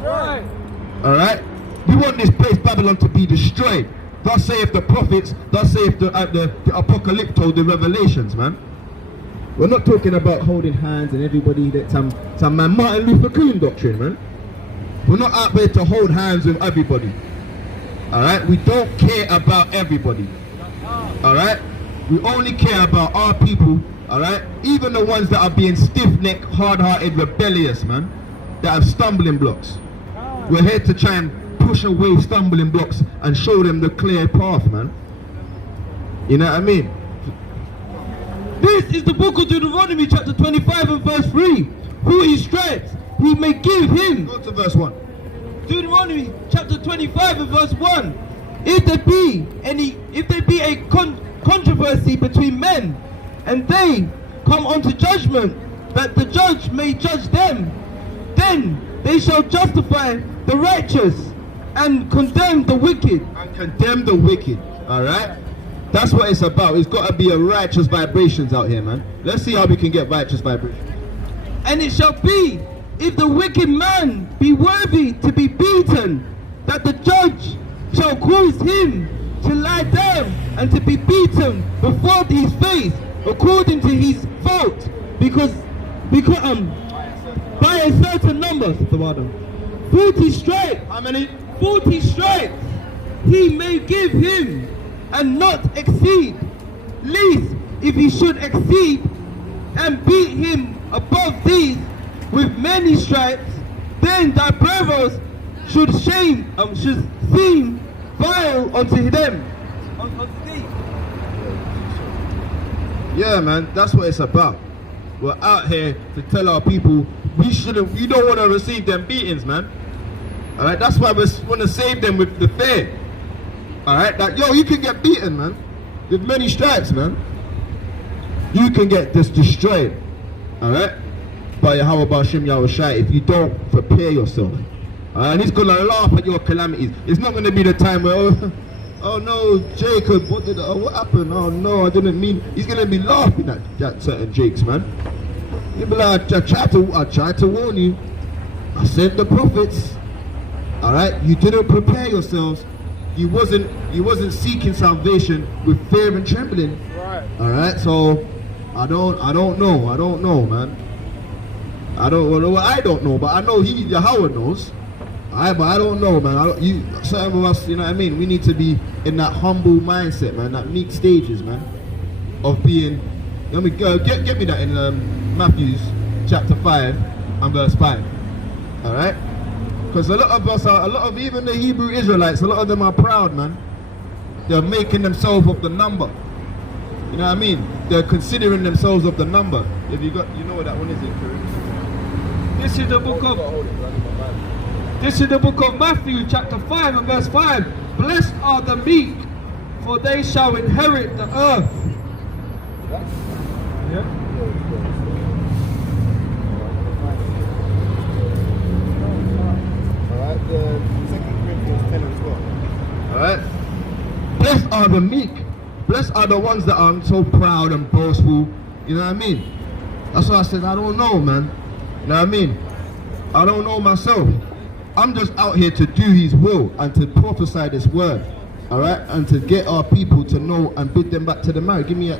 Right. All right? We want this place, Babylon, to be destroyed. Thus saith the prophets, thus saith the apocalypto, the revelations, man. We're not talking about holding hands and everybody that some man Martin Luther King doctrine, man. We're not out there to hold hands with everybody. All right? We don't care about everybody. All right? We only care about our people. All right? Even the ones that are being stiff-necked, hard-hearted, rebellious, man, that have stumbling blocks. We're here to try and push away stumbling blocks and show them the clear path, man. You know what I mean? This is the book of Deuteronomy chapter 25 and verse 3. Who he stripes, he may give him. Go to verse 1. Deuteronomy chapter 25 and verse 1. If there be a controversy between men, and they come unto judgment, that the judge may judge them, then they shall justify the righteous and condemn the wicked. And condemn the wicked. Alright? That's what it's about. It's got to be a righteous vibrations out here, man. Let's see how we can get righteous vibrations. And it shall be, if the wicked man be worthy to be beaten, that the judge shall cause him to lie down and to be beaten before his face, according to his fault, because by a certain number, 40 stripes. How many? 40 stripes he may give him, and not exceed, lest if he should exceed and beat him above these with many stripes, then thy brothers should seem vile unto them. Yeah, man, that's what it's about. We're out here to tell our people we don't want to receive them beatings, man. Alright, that's why we want to save them with the fair. Alright, that you can get beaten, man, with many stripes, man. You can get destroyed. Alright? By Yahweh Bashim Yahushai, if you don't prepare yourself. And he's gonna laugh at your calamities. It's not gonna be the time where oh no, Jacob, what happened? Oh no, I didn't mean. He's gonna be laughing at certain Jakes, man. He'll be like, I tried to warn you. I sent the prophets. Alright, you didn't prepare yourselves. You wasn't seeking salvation with fear and trembling. Right. Alright, so I don't know, man. I don't know, but I know Yahweh knows. But I don't know, man. Certain of us, you know what I mean? We need to be in that humble mindset, man. That meek stages, man, of being. Let me go. Get me that in Matthew chapter 5 and verse 5. All right? Because a lot of even the Hebrew Israelites, a lot of them are proud, man. They're making themselves of the number. You know what I mean? They're considering themselves of the number. If you know what that one is, This is the book of Matthew chapter 5 and verse 5. Blessed are the meek, for they shall inherit the earth. Yeah. Alright, 2 Corinthians 10 and 12. Alright? Blessed are the meek. Blessed are the ones that are so proud and boastful. You know what I mean? That's why I said, I don't know, man. You know what I mean? I don't know myself. I'm just out here to do his will and to prophesy this word. Alright? And to get our people to know and bid them back to the marriage. Give me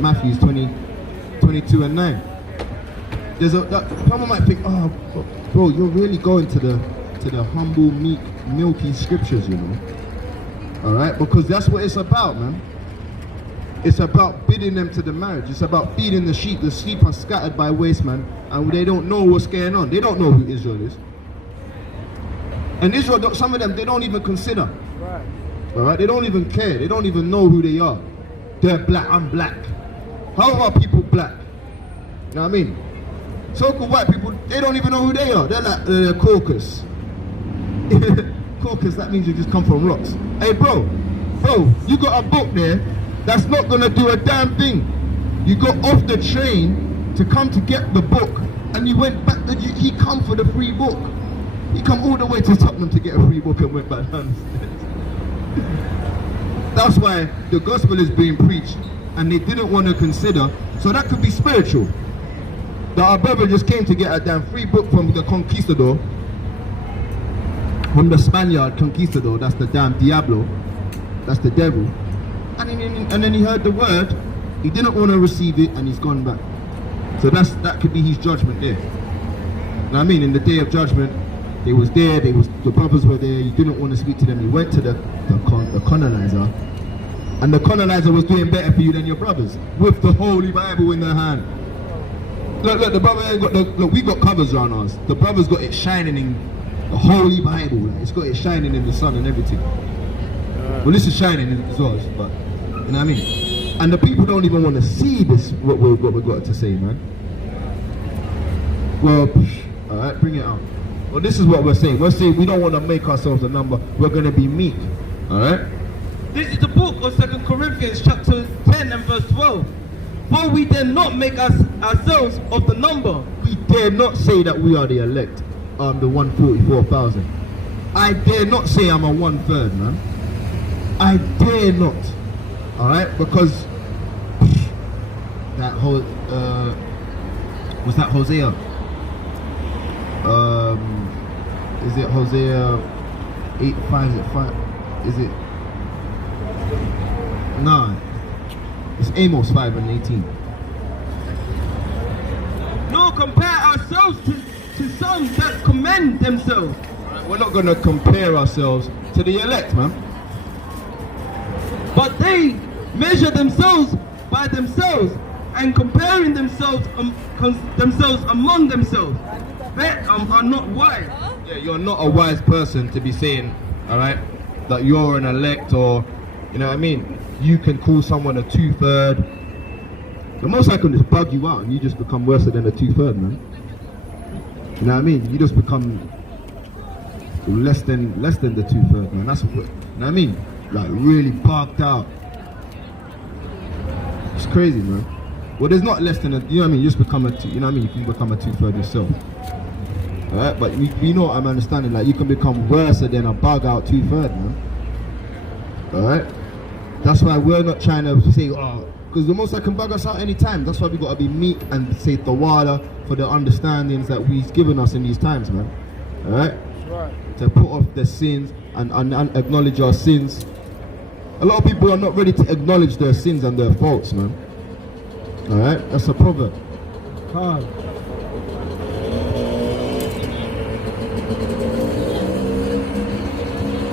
Matthew 22 and 9. Someone might think, oh, bro, you're really going to the humble, meek, milky scriptures, you know? Alright? Because that's what it's about, man. It's about bidding them to the marriage. It's about feeding the sheep. The sheep are scattered by waste, man, and they don't know what's going on. They don't know who Israel is. And Israel, some of them, they don't even consider. Right. Alright? They don't even care. They don't even know who they are. They're black, I'm black. How are people black? You know what I mean? So-called white people, they don't even know who they are. They're like Caucus. Caucus, that means you just come from rocks. Hey, bro, you got a book there that's not going to do a damn thing. You got off the train to come to get the book, and you went back, he come for the free book. He come all the way to Tottenham to get a free book and went back down the stairs. That's why the gospel is being preached, and they didn't want to consider, so that could be spiritual. That our brother just came to get a damn free book from the conquistador, from the Spaniard conquistador, that's the damn Diablo, that's the devil. And then he heard the word, he didn't want to receive it, and he's gone back. So that could be his judgment there. Now I mean, in the day of judgment, they was there, the brothers were there, you didn't want to speak to them, you went to the colonizer, and the colonizer was doing better for you than your brothers, with the Holy Bible in their hand. Look, the brother ain't got look, we got covers around us. The brother's got it shining in the Holy Bible, like, it's got it shining in the sun and everything. Well, this is shining as well, but, you know what I mean? And the people don't even want to see this, what we got to say, man. Well, alright, bring it out. Well, this is what we're saying. We're saying we don't want to make ourselves a number. We're going to be meek. Alright? This is the book of 2 Corinthians chapter 10 and verse 12. For we dare not make ourselves of the number. We dare not say that we are the elect, the 144,000. I dare not say I'm a 1/3, man. I dare not. Alright? Because that whole, was that Hosea? Is it Hosea 8:5? Is it 5? Is it? Nah. It's Amos 5 and 18. Nor compare ourselves to some that commend themselves. Right, we're not going to compare ourselves to the elect, man. But they measure themselves by themselves, and comparing themselves among themselves. They are not wise. Yeah, you're not a wise person to be saying, alright, that you're an elect, or, you know what I mean? You can call someone a 2/3. The most I can just bug you out and you just become worse than a 2/3, man. You know what I mean? You just become less than the 2/3, man. That's what, you know what I mean? Like really bugged out. It's crazy, man. Well, there's not less than a, you know what I mean? You just become a, you know what I mean? You can become a 2/3 yourself. Alright, but you know what I'm understanding, like you can become worse than a bug out 2/3, man. Alright? That's why we're not trying to say, oh, because the most I can bug us out anytime. That's why we got to be meek and say tawala for the understandings that He's given us in these times, man. Alright? Right. To put off the sins and acknowledge our sins. A lot of people are not ready to acknowledge their sins and their faults, man. Alright? That's a proverb. Hard.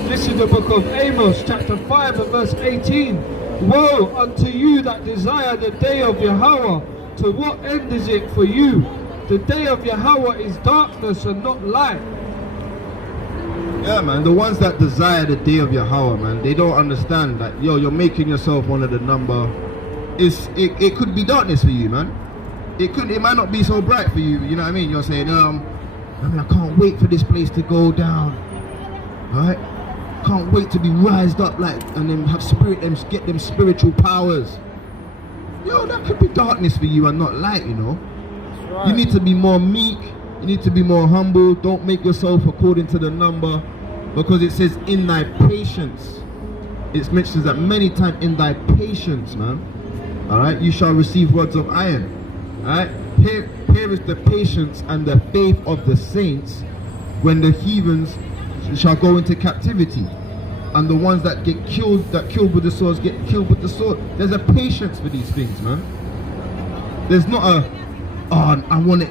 This is the book of Amos, chapter 5 and verse 18. Woe unto you that desire the day of Yahweh. To what end is it for you? The day of Yahweh is darkness and not light. Yeah, man, the ones that desire the day of Yahweh, man, they don't understand that, yo, you're making yourself one of the number. It could be darkness for you, man. It might not be so bright for you, you know what I mean? You're saying, I mean, I can't wait for this place to go down. Alright? Can't wait to be rised up, like, and then have get them spiritual powers. Yo, that could be darkness for you and not light, you know. That's right. You need to be more meek. You need to be more humble. Don't make yourself according to the number, because it says in thy patience. It mentions that many times, in thy patience, man. Alright, you shall receive rods of iron. Alright, here is the patience and the faith of the saints when the heathens shall go into captivity, and the ones that get killed with the swords get killed with the sword. There's a patience for these things, man. There's not a, oh, I want it,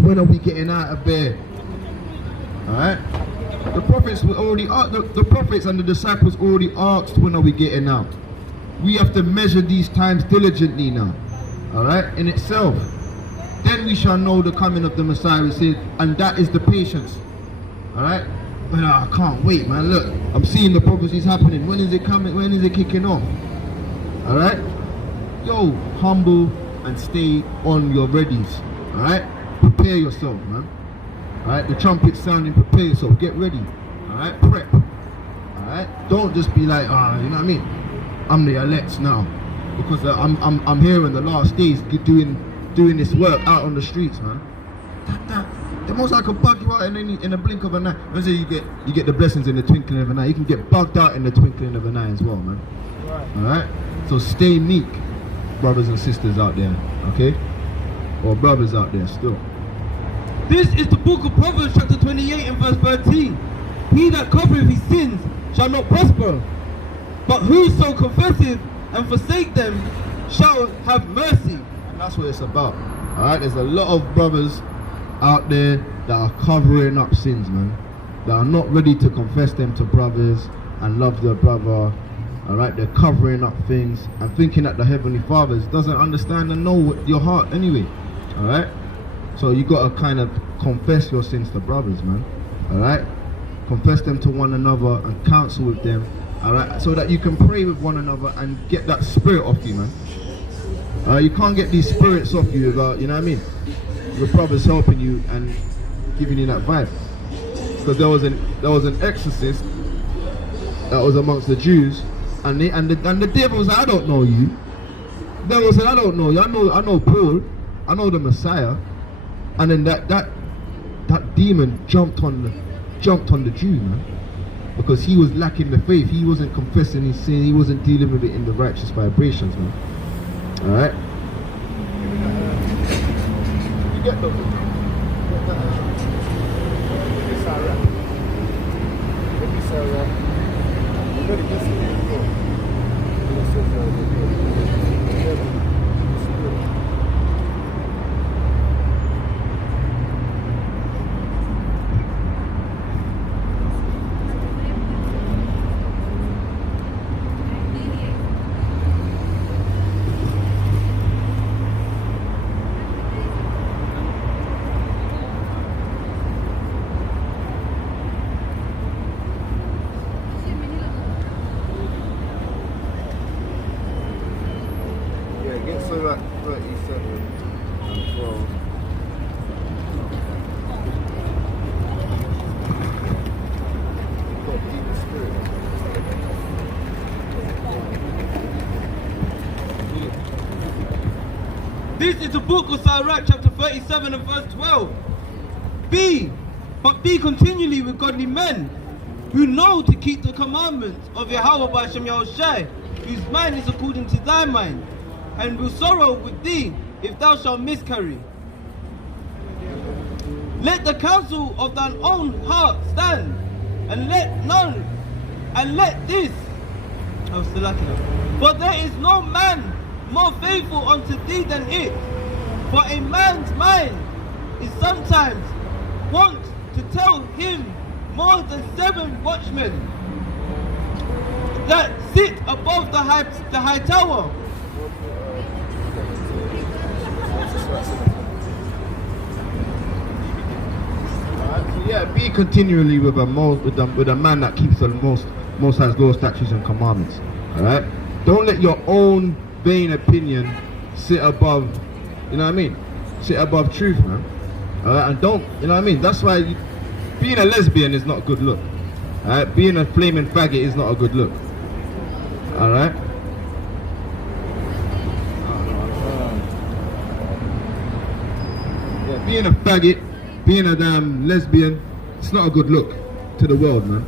when are we getting out of there? Alright? The prophets were already the prophets and the disciples already asked, when are we getting out? We have to measure these times diligently now. Alright? In itself. Then we shall know the coming of the Messiah, it says, and that is the patience. Alright? But I can't wait, man. Look, I'm seeing the prophecies happening. When is it coming? When is it kicking off? Alright? Yo, humble and stay on your readies. Alright? Prepare yourself, man. Alright? The trumpet's sounding, prepare yourself. Get ready. Alright? Prep. Alright? Don't just be like, you know what I mean? I'm the elect now. Because I'm here in the last days doing this work out on the streets, man. The most I can bug you out in a blink of an eye. Let's say you get the blessings in the twinkling of an eye. You can get bugged out in the twinkling of an eye as well, man. Right. Alright? So stay meek, brothers and sisters out there, okay? Or brothers out there still. This is the book of Proverbs chapter 28 and verse 13. he that covereth his sins shall not prosper, but whoso confesseth and forsake them shall have mercy. And that's what it's about. Alright, there's a lot of brothers out there that are covering up sins, man. That are not ready to confess them to brothers and love their brother. Alright, they're covering up things and thinking that the Heavenly Father doesn't understand and know your heart anyway. Alright? So you gotta kind of confess your sins to brothers, man. Alright? Confess them to one another and counsel with them. Alright? So that you can pray with one another and get that spirit off you, man. You can't get these spirits off you without, you know what I mean? Your brothers helping you and giving you that vibe. Because there was an exorcist that was amongst the Jews, and the devil was like, I don't know you. The devil said, I don't know you. I know Paul. I know the Messiah. And then that demon jumped on the Jew, man, because he was lacking the faith. He wasn't confessing his sin. He wasn't dealing with it in the righteous vibrations, man. All right. You get the. Surah 37 and 12. God, evil spirit. This is the book of Sirach, chapter 37 and verse 12. Be continually with godly men who know to keep the commandments of Yahweh by Shem Yahushai, whose mind is according to thy mind, and will sorrow with thee if thou shalt miscarry. Let the counsel of thine own heart stand, and let this. Oh, for there is no man more faithful unto thee than it. For a man's mind is sometimes wont to tell him more than 7 watchmen that sit above the high tower. Yeah, be continually with a man that keeps the most High's law, statutes, and commandments. All right, don't let your own vain opinion sit above, you know what I mean? Sit above truth, man. All right, and don't, you know what I mean? That's why being a lesbian is not a good look. All right, being a flaming faggot is not a good look. All right. Yeah, being a faggot, being a damn lesbian, it's not a good look to the world, man.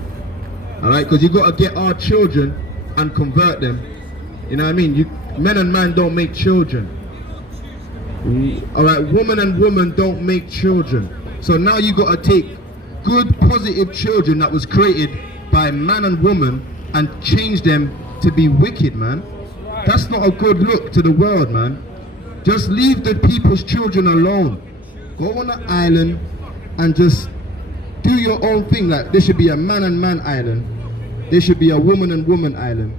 Alright, because you got to get our children and convert them. You know what I mean? Men and man don't make children. Alright, woman and woman don't make children. So now you got to take good, positive children that was created by man and woman and change them to be wicked, man. That's not a good look to the world, man. Just leave the people's children alone. Go on an island and just do your own thing. Like, there should be a man and man island, there should be a woman and woman island,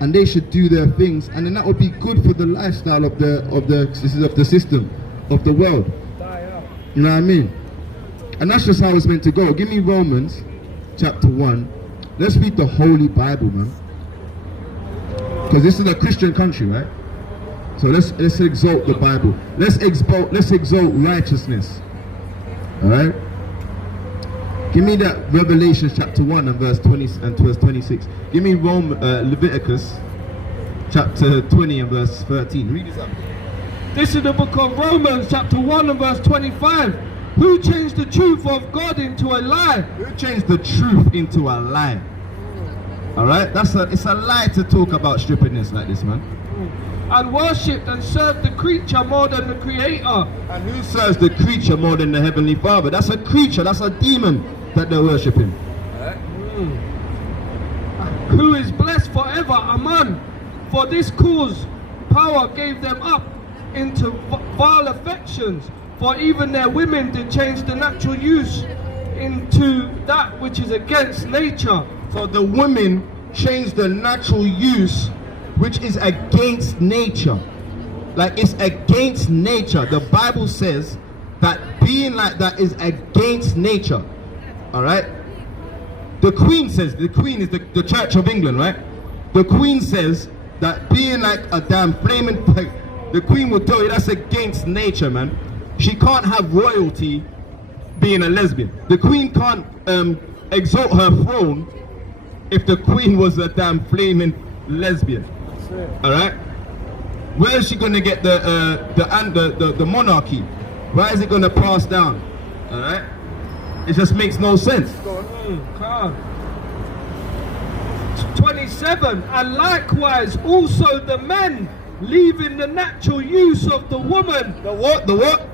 and they should do their things, and then that would be good for the lifestyle of the system of the world. You know what I mean? And that's just how it's meant to go. Give me Romans chapter 1. Let's read the Holy Bible, man, because this is a Christian country, right? So let's exalt the Bible. Let's exalt righteousness. All right. Give me that Revelation chapter 1 and verse 20 and verse 26. Give me Leviticus chapter 20 and verse 13. Read this up. This is the book of Romans chapter 1 and verse 25. Who changed the truth of God into a lie? Who changed the truth into a lie? All right. It's a lie to talk about strippiness like this, man. And worshipped and served the creature more than the creator. And who serves the creature more than the Heavenly Father? That's a creature, that's a demon that they're worshipping. who is blessed forever. Amen. For this cause power gave them up into vile affections, for even their women did change the natural use into that which is against nature. So the women changed the natural use, which is against nature. Like, it's against nature. The Bible says that being like that is against nature. Alright? The Queen says, the Queen is the Church of England, right? The Queen says that being like a damn flaming pig, the Queen will tell you that's against nature, man. She can't have royalty being a lesbian. The Queen can't exalt her throne if the Queen was a damn flaming lesbian. Alright? Where is she gonna get the monarchy? Where is it gonna pass down? Alright? It just makes no sense. 27. And likewise also the men, leaving the natural use of the woman. The what? The what?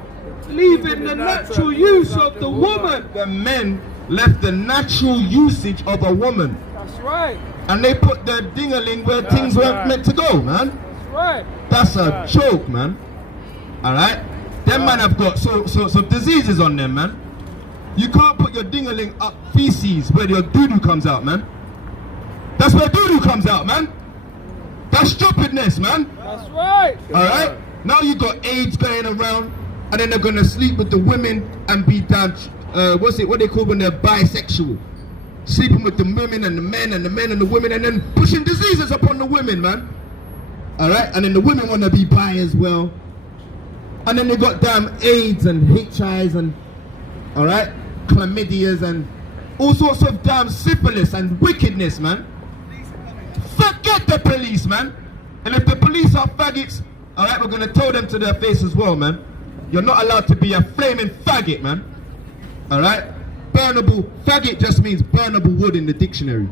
Leaving the natural use of the woman. The men left the natural usage of a woman. That's right. And they put their ding-a-ling where things weren't meant to go, man. That's right. That's a joke, man. Alright? Them man have got some diseases on them, man. You can't put your ding-a-ling up feces where your doo-doo comes out, man. That's where doo-doo comes out, man. That's stupidness, man. That's right. Alright? Now you got AIDS going around, and then they're gonna sleep with the women and be damn, what they call when they're bisexual. Sleeping with the women and the men and the men and the women, and then pushing diseases upon the women, man. Alright? And then the women wanna be bi as well. And then they got damn AIDS and HIs and, alright, chlamydias and all sorts of damn syphilis and wickedness, man. Forget the police, man. And if the police are faggots, alright, we're gonna tell them to their face as well, man. You're not allowed to be a flaming faggot, man. Alright? Burnable, faggot just means burnable wood in the dictionary.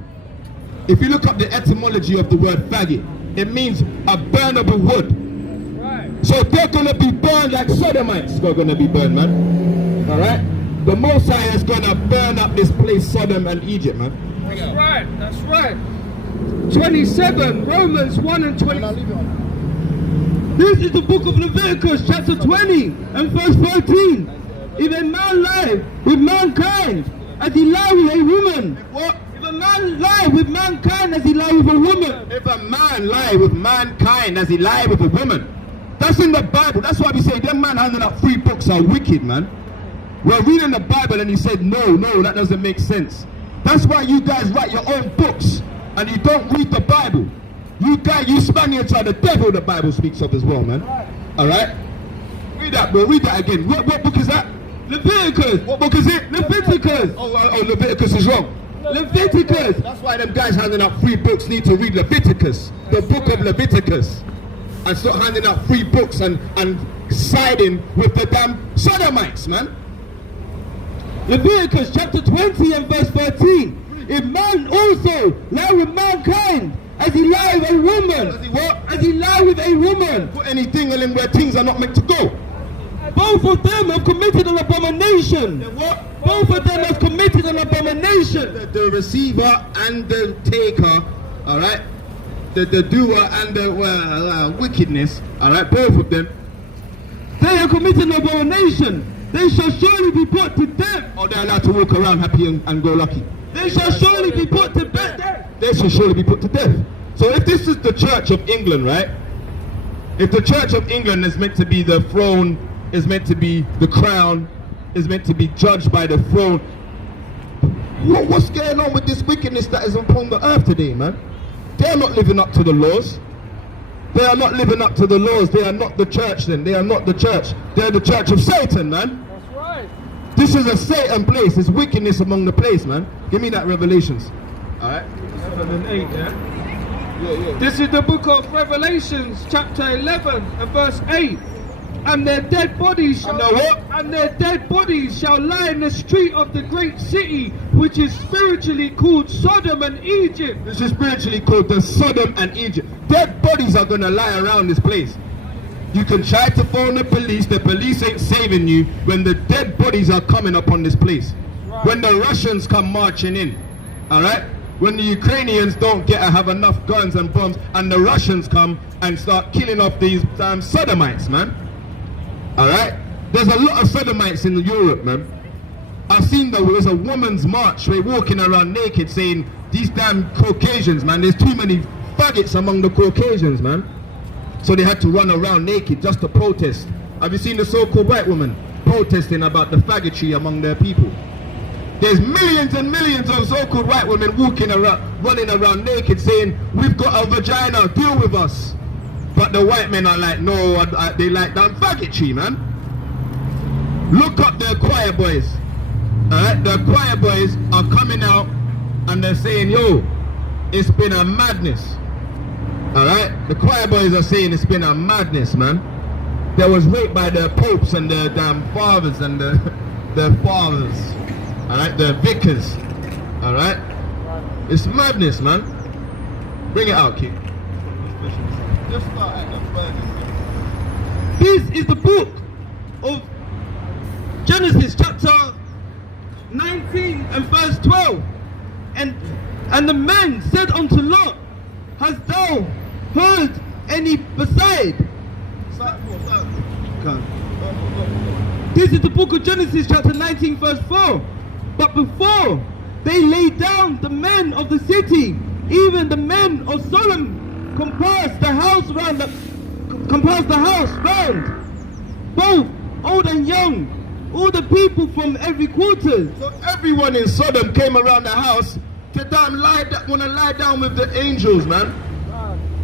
If you look up the etymology of the word faggot, it means a burnable wood. Right. So they're gonna be burned like Sodomites. They're gonna be burned, man. Alright? The Most High is gonna burn up this place, Sodom and Egypt, man. That's right. That's right. 27. Romans 1 and 20. This is the book of Leviticus, chapter 20 and verse 13. If a man lie with mankind as he lie with a woman. What? If a man lie with mankind as he lie with a woman. If a man lie with mankind as he lie with a woman. That's in the Bible. That's why we say them man handing out free books are wicked, man. We're reading the Bible and he said, no, that doesn't make sense. That's why you guys write your own books and you don't read the Bible. You Spaniards are the devil the Bible speaks of as well, man. Alright? Read that, bro. Read that again. What book is that? Leviticus. What book is it? Leviticus. Oh, Leviticus is wrong. Leviticus. That's why them guys handing out free books need to read Leviticus. The book of Leviticus. And start handing out free books and siding with the damn Sodomites, man. Leviticus chapter 20 and verse 13. If man also lie with mankind as he lie with a woman. As he what? As he lie with a woman. Put any ding-a-ling where things are not meant to go. Both of them have committed an abomination. What? Both of them have committed an abomination. The receiver and the taker, alright? The doer and the wickedness, alright? Both of them. They have committed an abomination. They shall surely be put to death. Or they're allowed to walk around happy and go lucky. They shall surely be put to death. They shall surely be put to death. So if this is the Church of England, right? If the Church of England is meant to be the throne, is meant to be the crown, is meant to be judged by the throne, what's going on with this wickedness that is upon the earth today, man? They are not living up to the laws. They are not living up to the laws. They are not the church then. They are not the church. They are the church of Satan, man. That's right. This is a Satan place. There's wickedness among the place, man. Give me that Revelations. Alright? 7 and 8, yeah? This is the book of Revelations, chapter 11 and verse 8. And their dead bodies shall lie in the street of the great city, which is spiritually called Sodom and Egypt. This is spiritually called the Sodom and Egypt. Dead bodies are gonna lie around this place. You can try to phone the police ain't saving you when the dead bodies are coming upon this place. Right. When the Russians come marching in, alright? when the Ukrainians don't have enough guns and bombs, and the Russians come and start killing off these Sodomites, man. Alright? There's a lot of Sodomites in Europe, man. I've seen there's a woman's march, they're walking around naked saying, these damn Caucasians, man, there's too many faggots among the Caucasians, man. So they had to run around naked just to protest. Have you seen the so-called white woman protesting about the faggotry among their people? There's millions and millions of so-called white women walking around, running around naked saying, we've got a vagina, deal with us. But the white men are like, no, they like that faggotry, man. Look up the choir boys. Alright, the choir boys are coming out and they're saying, yo, it's been a madness. Alright, the choir boys are saying it's been a madness, man. There was rape by the popes and the damn fathers and the fathers. Alright, the vicars. Alright? It's madness, man. Bring it out, kid. Just start at the burning. This is the book of Genesis chapter 19 and verse 12. And the man said unto Lot, hast thou heard any beside? This is the book of Genesis chapter 19 verse 4. But before they lay down, the men of the city, even the men of Sodom, compassed the house round, both old and young, all the people from every quarter. So everyone in Sodom came around the house to want to lie down with the angels, man.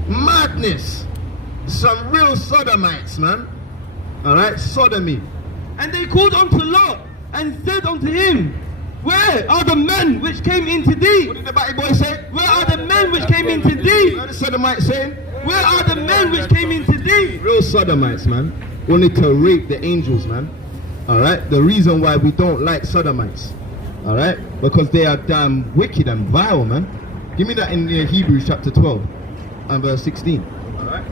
Madness. Some real Sodomites, man. Alright, sodomy. And they called unto Lot and said unto him, where are the men which came into thee? What did the batty boy say? Where are the men which came into thee? What did the Sodomites saying? Where are the men which came into thee? Real Sodomites, man. Wanted to rape the angels, man. Alright? The reason why we don't like Sodomites. Alright? Because they are damn wicked and vile, man. Give me that in Hebrews chapter 12 and verse 16. Alright?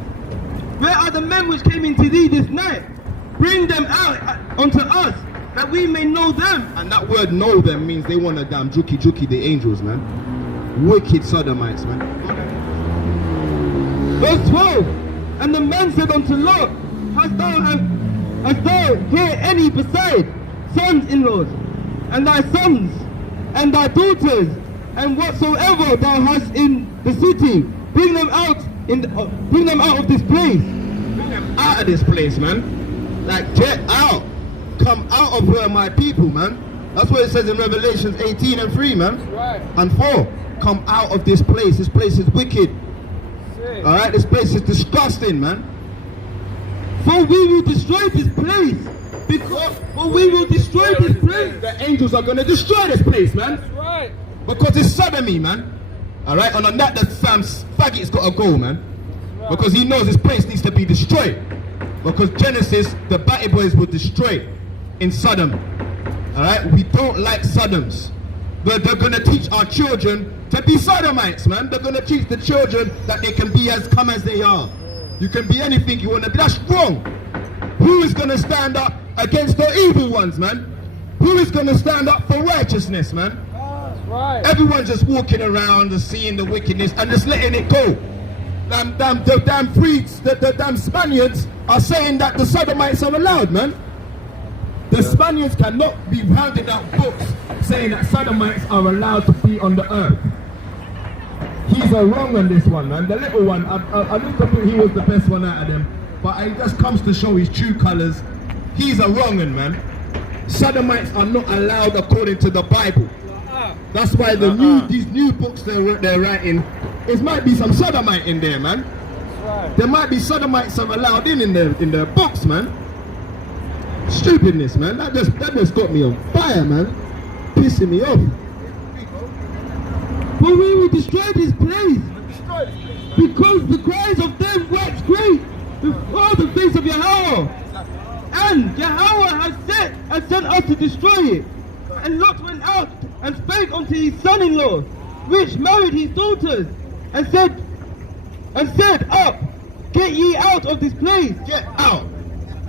Where are the men which came into thee this night? Bring them out unto us, that we may know them. And that word know them means they want to damn juki the angels, man. Wicked Sodomites, man. Verse 12. And the man said unto Lot, hast thou here any beside sons-in-laws, and thy sons, and thy daughters, and whatsoever thou hast in the city, bring them out of this place. Bring them out of this place, man. Like, get out. Come out of where my people, man. That's what it says in Revelations 18 and 3, man. Right. And 4. Come out of this place. This place is wicked. Alright, this place is disgusting, man. For we will destroy this place. We will destroy this place. The angels are going to destroy this place, man. That's right. Because it's sodomy, man. Alright, and on that, the faggot's got to go, man. Because he knows this place needs to be destroyed. Because Genesis, the batty boys were destroyed in Sodom. Alright, we don't like Sodoms. But they're going to teach our children to be Sodomites, man. They're going to teach the children that they can be as they are. You can be anything you want to be. That's wrong. Who is going to stand up against the evil ones, man? Who is going to stand up for righteousness, man? That's right. Everyone's just walking around and seeing the wickedness and just letting it go. The damn Spaniards are saying that the Sodomites are allowed, man. The Spaniards cannot be handing out books saying that Sodomites are allowed to be on the earth. He's a wrong on this one, man. The little one, I looked up and he was the best one out of them. But it just comes to show his true colours. He's a wrong one, man. Sodomites are not allowed according to the Bible. That's why these new books they're writing, it might be some Sodomite in there, man. Right. There might be Sodomites are allowed in their books, man. Stupidness, man. That just got me on fire, man. Pissing me off. For we will destroy this place, because the cries of them wax great before the face of Yahweh. And Yahweh has sent us to destroy it. And Lot went out and spake unto his son-in-law, which married his daughters, and said, up, get ye out of this place. Get out.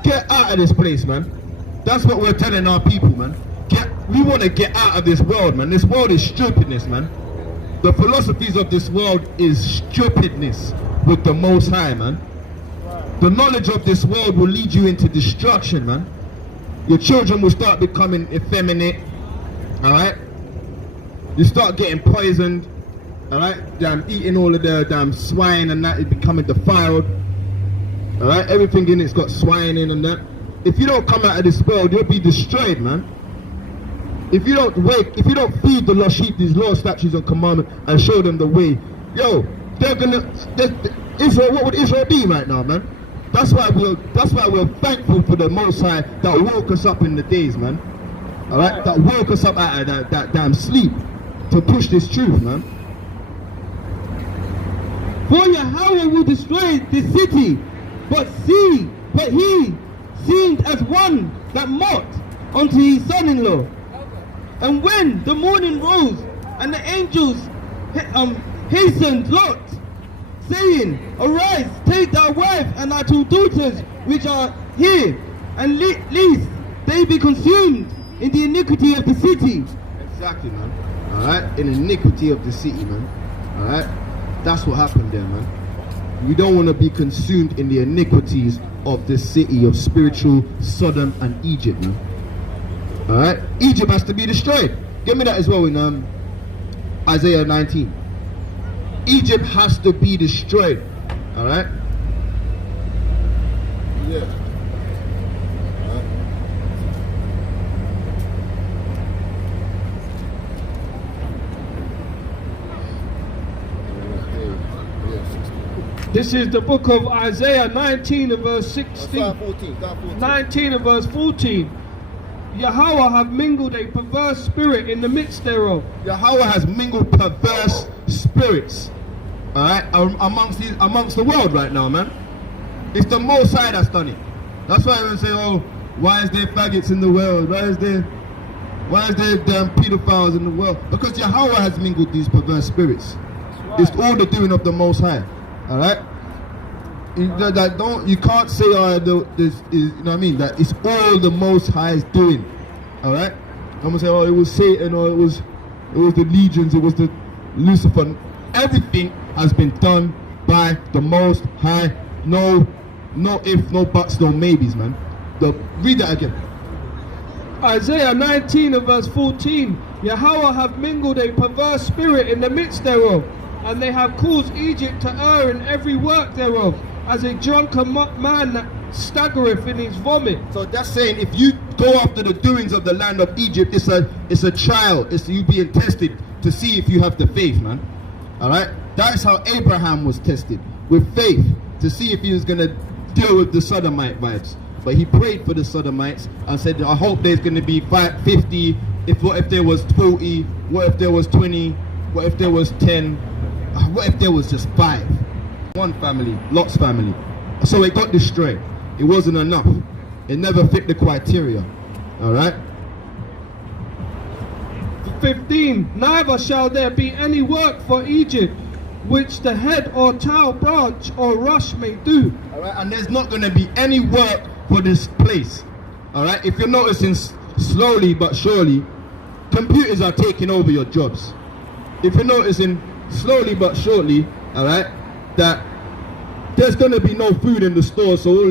Get out of this place, man. That's what we're telling our people, man. We want to get out of this world, man. This world is stupidness, man. The philosophies of this world is stupidness with the Most High, man. The knowledge of this world will lead you into destruction, man. Your children will start becoming effeminate, alright? You start getting poisoned, alright? Eating all of the swine and that is becoming defiled. Alright? Everything in it's got swine in and that. If you don't come out of this world, you'll be destroyed, man. If you don't feed the lost sheep these laws, statutes, and commandments and show them the way, yo, Israel, what would Israel be right now, man? That's why we're thankful for the Most High that woke us up in the days, man. Alright? That woke us up out of that damn sleep to push this truth, man. For Yahweh will destroy the city, but he seemed as one that mocked unto his son-in-law. And when the morning rose, and the angels hastened Lot, saying, Arise, take thy wife and thy two daughters which are here, and lest they be consumed in the iniquity of the city. Exactly, man. Alright? In iniquity of the city, man. Alright? That's what happened there, man. We don't want to be consumed in the iniquities of the city of spiritual Sodom and Egypt, man. Alright? Egypt has to be destroyed. Give me that as well in Isaiah 19. Egypt has to be destroyed. Alright? Yeah. This is the book of Isaiah 19 and verse 16. Start 14. 19 and verse 14. Yahweh have mingled a perverse spirit in the midst thereof. Yahweh has mingled perverse spirits, alright, amongst the world right now, man. It's the Most High that's done it. That's why everyone say, oh, why is there faggots in the world? Why is there damn pedophiles in the world? Because Yahweh has mingled these perverse spirits. Right. It's all the doing of the Most High, alright? You can't say this is, you know what I mean, that it's all the Most High is doing. Alright? I'm gonna say, oh, it was Satan, or it was the legions, it was the Lucifer. Everything has been done by the Most High. No ifs, no buts, no maybes, man. Read that again. Isaiah 19 and verse 14. Yahweh have mingled a perverse spirit in the midst thereof, and they have caused Egypt to err in every work thereof, as a drunken man that staggereth in his vomit. So that's saying if you go after the doings of the land of Egypt, it's a trial. It's you being tested to see if you have the faith, man. Alright? That is how Abraham was tested, with faith, to see if he was going to deal with the Sodomite vibes. But he prayed for the Sodomites and said, I hope there's going to be 50, what if there was 40, what if there was 20, what if there was 10, what if there was just 5? One family, Lot's family. So it got destroyed. It wasn't enough. It never fit the criteria. Alright? 15. Neither shall there be any work for Egypt, which the head or tail branch or rush may do. Alright, and there's not going to be any work for this place. Alright, if you're noticing, slowly but surely, computers are taking over your jobs. If you're noticing, slowly but surely, alright, that there's going to be no food in the store, so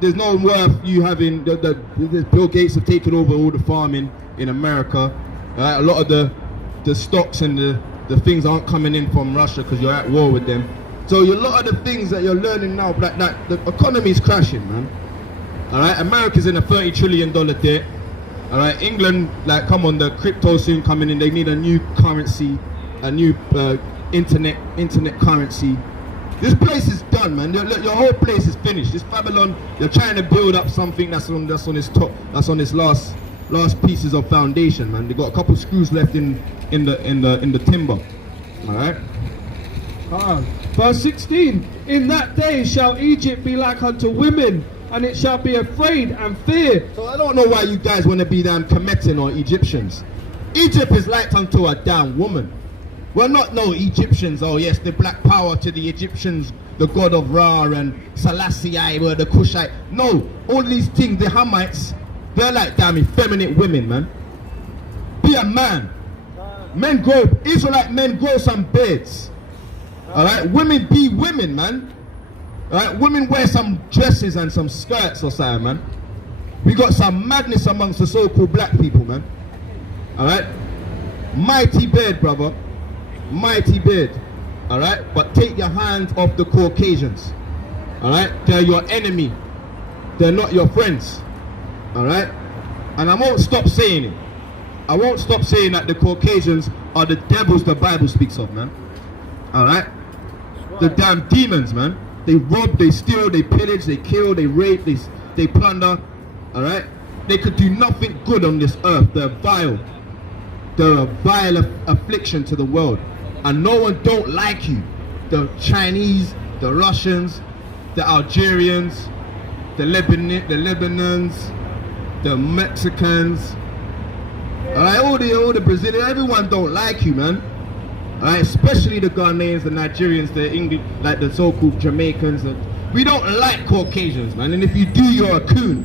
there's no worth you having, Bill Gates have taken over all the farming in America. Alright, a lot of the stocks and the things aren't coming in from Russia because you're at war with them. So a lot of the things that you're learning now, like the economy is crashing, man. Alright, America's in a $30 trillion debt. Alright, England, like, come on, the crypto soon coming in, they need a new currency, a new internet currency. This place is done, man. Your whole place is finished. This Babylon, you're trying to build up something that's on its top, that's on its last pieces of foundation, man. They got a couple screws left in the timber. All right. Verse 16. In that day shall Egypt be like unto women, and it shall be afraid and feared. So I don't know why you guys want to be damn Kemetan or Egyptians. Egypt is like unto a damn woman. We're not no Egyptians. Oh yes, the black power to the Egyptians, the god of Ra and Selassie were the Cushite. No, all these things, the Hamites, they're like damn effeminate women, man. Be a man. Israelite men grow some beards. Alright, women be women, man. Alright, women wear some dresses and some skirts or something, man. We got some madness amongst the so-called black people, man. Alright? Mighty beard, brother. Mighty beard. Alright? But take your hands off the Caucasians. Alright? They're your enemy. They're not your friends. Alright? And I won't stop saying it. I won't stop saying that the Caucasians are the devils the Bible speaks of, man. Alright? The damn demons, man. They rob, they steal, they pillage, they kill, they rape, they plunder. Alright? They could do nothing good on this earth. They're vile. They're a vile affliction to the world. And no one don't like you. The Chinese, the Russians, the Algerians, the Lebanons, the Mexicans. Alright, all the Brazilians, everyone don't like you, man. Alright, especially the Ghanaians, the Nigerians, the English, like the so-called Jamaicans. We don't like Caucasians, man. And if you do, you're a coon.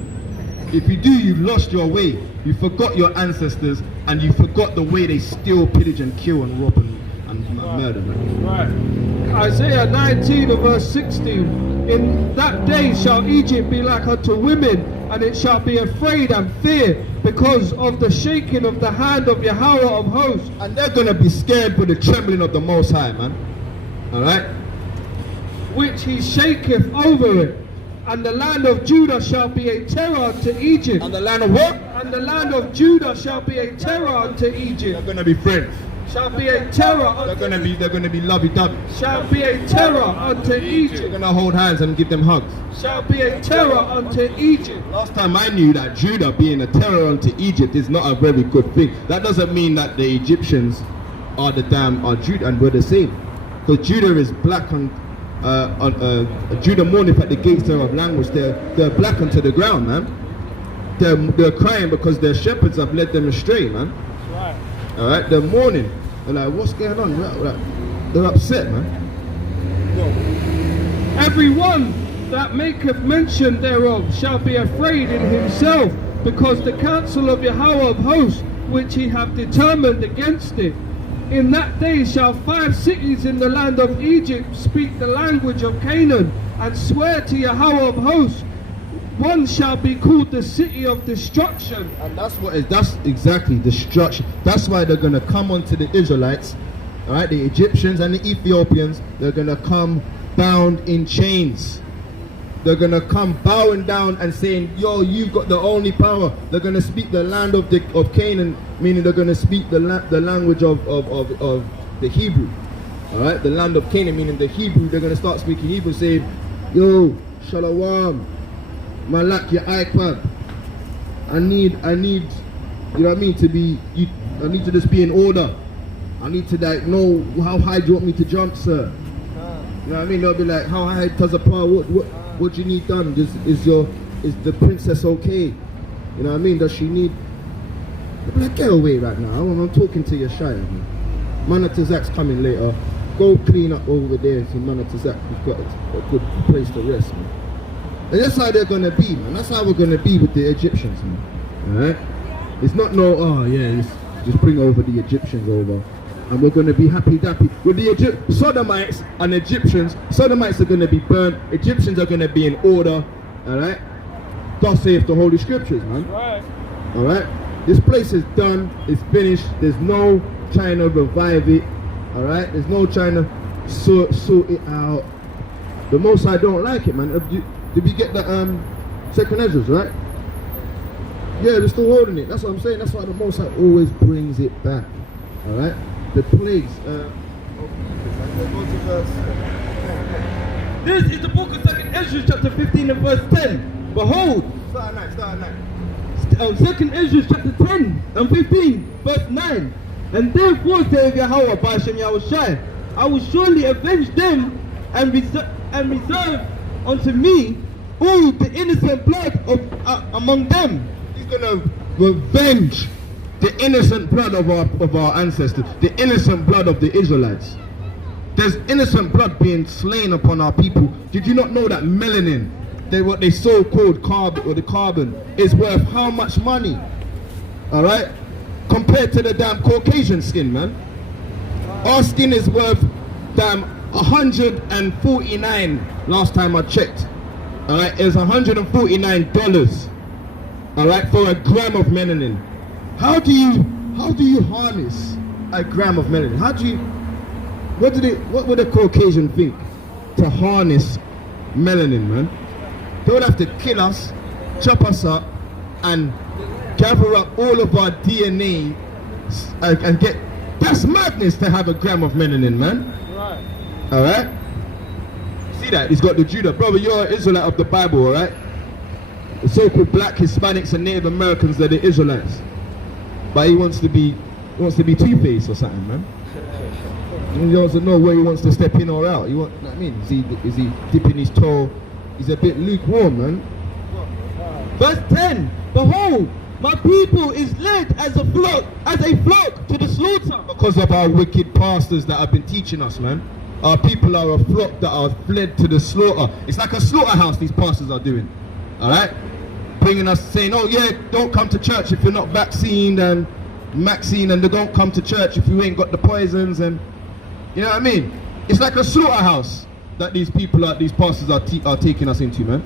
If you do, you've lost your way. You forgot your ancestors, and you forgot the way they steal, pillage, and kill, and rob, and murder, man. Right. Isaiah 19 verse 16. In that day shall Egypt be like unto women, and it shall be afraid and fear, because of the shaking of the hand of Yahweh of hosts. And they're going to be scared with the trembling of the Most High, man. Alright? Which he shaketh over it. And the land of Judah shall be a terror unto Egypt. And the land of what? And the land of Judah shall be a terror unto Egypt. They're going to be friends. Shall be a terror unto They're going to be lovey-dovey. Shall be a terror unto Egypt. They're going to hold hands and give them hugs. Shall be a terror unto Egypt. Last time I knew that Judah being a terror unto Egypt is not a very good thing. That doesn't mean that the Egyptians are Judah and we're the same. Because Judah is black and Judah mourneth at the gates thereof language. They're black unto the ground, man. They're crying because their shepherds have led them astray, man. Right. Alright, they're mourning. They're like, what's going on? They're upset, man. Every one that maketh mention thereof shall be afraid in himself, because the counsel of Yahweh of hosts, which he hath determined against it. In that day shall 5 cities in the land of Egypt speak the language of Canaan, and swear to Yahweh of hosts. One shall be called the city of destruction. And that's exactly destruction. That's why they're going to come onto the Israelites, all right, the Egyptians and the Ethiopians. They're going to come bound in chains. They're going to come bowing down and saying, yo, you've got the only power. They're going to speak the land of Canaan, meaning they're going to speak the language of the Hebrew. All right, the land of Canaan, meaning the Hebrew. They're going to start speaking Hebrew, saying, yo, shalom, malak ya iPad. I need, you know what I mean, I need to just be in order. I need to like know how high do you want me to jump, sir? You know what I mean? They'll be like, how high does a power? What do you need done? Is the princess okay? You know what I mean? Does she need? I'll be like, get away right now. I'm talking to your Shire, man. Manatazak's coming later. Go clean up over there to Manatazak. We've got a good place to rest, man. And that's how they're gonna be, man. That's how we're gonna be with the Egyptians, man. Alright? It's not no, oh yeah, just bring over the Egyptians over. And we're going to be happy-dappy. With the Sodomites and Egyptians, Sodomites are going to be burnt, Egyptians are going to be in order, alright? Thus saith the Holy Scriptures, man. Right. Alright? This place is done, it's finished, there's no trying to revive it, alright? There's no trying to sort it out. The Most High don't like it, man. Did you get the second Ezra's, right? Yeah, they're still holding it. That's what I'm saying. That's why the Most High always brings it back, alright? The plagues. This is the book of 2nd Ezra, chapter 15 and verse 10. Behold, Start at 9. 2nd Ezra, chapter 10 and 15, verse 9. And therefore saith Yahweh by Hashem Yahushai, I will surely avenge them and reserve unto me all the innocent blood of among them. He's gonna revenge the innocent blood of our ancestors, the innocent blood of the Israelites. There's innocent blood being slain upon our people. Did you not know that melanin, what they so-called carbon, or the carbon, is worth how much money? Alright? compared to the damn Caucasian skin, man. Our skin is worth damn 149 last time I checked. Alright, it was $149. Alright, for a gram of melanin. How do you harness a gram of melanin? What would a Caucasian think to harness melanin, man? They would have to kill us, chop us up, and gather up all of our DNA and get. That's madness to have a gram of melanin, man. Right. Alright? See that? He's got the Judah. Brother, you're an Israelite of the Bible, alright? The so-called black Hispanics and Native Americans are the Israelites. But he wants to be two-faced or something, man. He doesn't know where he wants to step in or out. You know what I mean? Is he dipping his toe? He's a bit lukewarm, man. Verse 10, behold, my people is led as a flock to the slaughter. Because of our wicked pastors that have been teaching us, man. Our people are a flock that are fled to the slaughter. It's like a slaughterhouse these pastors are doing. Alright? Bringing us, saying, oh yeah, don't come to church if you're not vaccinated and they don't come to church if you ain't got the poisons, and you know what I mean? It's like a slaughterhouse that these pastors are taking us into, man.